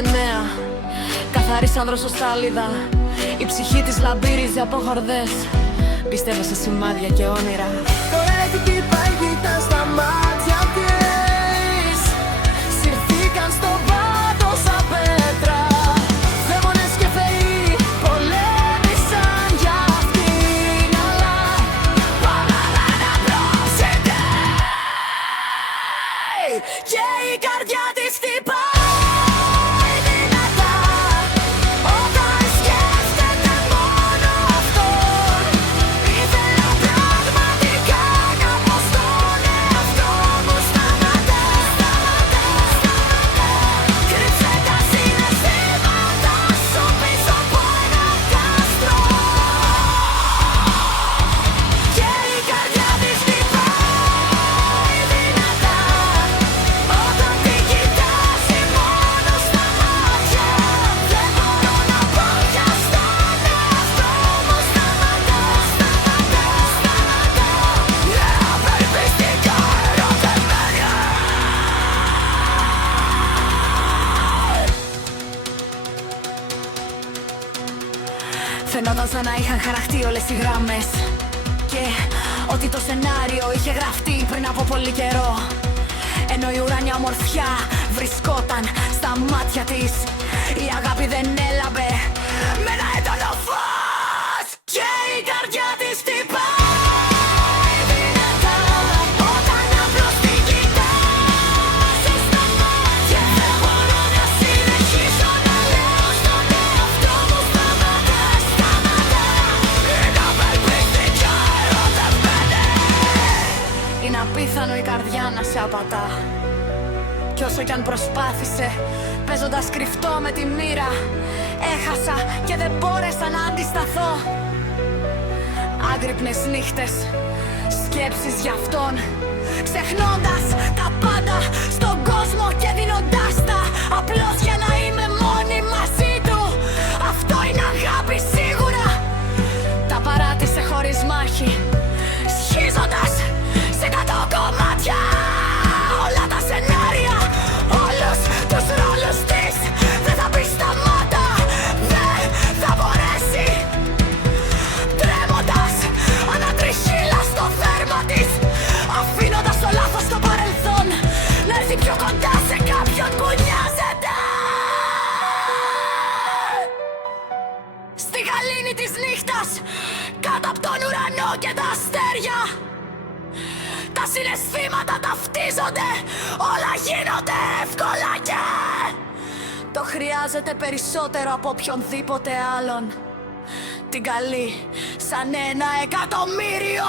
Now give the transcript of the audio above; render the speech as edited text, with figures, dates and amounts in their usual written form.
νέα. Καθαρής άνδρος ως τάλιδα. Η ψυχή της λαμπύριζε από χορδές. Πίστευα σε σημάδια και όνειρα. Τώρα έχει τύπα γύτα στα μάτια της. Συρθήκαν στον πάτο σαν πέτρα. Δαίμονες και θεοί πολέμησαν για αυτήν. Αλλά πάμε να προσεχτεί. Και η καρδιά της χτυπάει. Φαινόταν σαν να είχαν χαραχτεί όλες οι γράμμες. Και ότι το σενάριο είχε γραφτεί πριν από πολύ καιρό. Ενώ η ουράνια ομορφιά βρισκόταν στα μάτια της, η αγάπη δεν έλαμπε με ένα έντονο φως. Και η καρδιά της χτυπάει. Είναι απίθανο η καρδιά να σε απατά. Κι όσο κι αν προσπάθησε, παίζοντας κρυφτό με τη μοίρα, έχασα και δεν μπόρεσα να αντισταθώ. Άγρυπνες νύχτες, σκέψεις για αυτόν, ξεχνώντας τα πάντα στον κόσμο και δίνοντάς τα απλώς για να είμαι μόνη μαζί του. Αυτό είναι αγάπη σίγουρα. Τα παράτησε χωρίς μάχη, σχίζοντας σε 100 κομμάτια όλα τα σενάρια, όλους τους ρόλους της. Δεν θα πει σταμάτα, δεν θα μπορέσει. Τρέμοντας, ανατριχύλα στο δέρμα της, αφήνοντας το λάθος στο παρελθόν να έρθει πιο κοντά σε κάποιον που νοιάζεται. Στη γαλήνη της νύχτας, κάτω από τον ουρανό και τα αστέρια, τα συναισθήματα ταυτίζονται, όλα γίνονται εύκολα και το χρειάζεται περισσότερο από οποιονδήποτε άλλον. Την καλή σαν 1 εκατομμύριο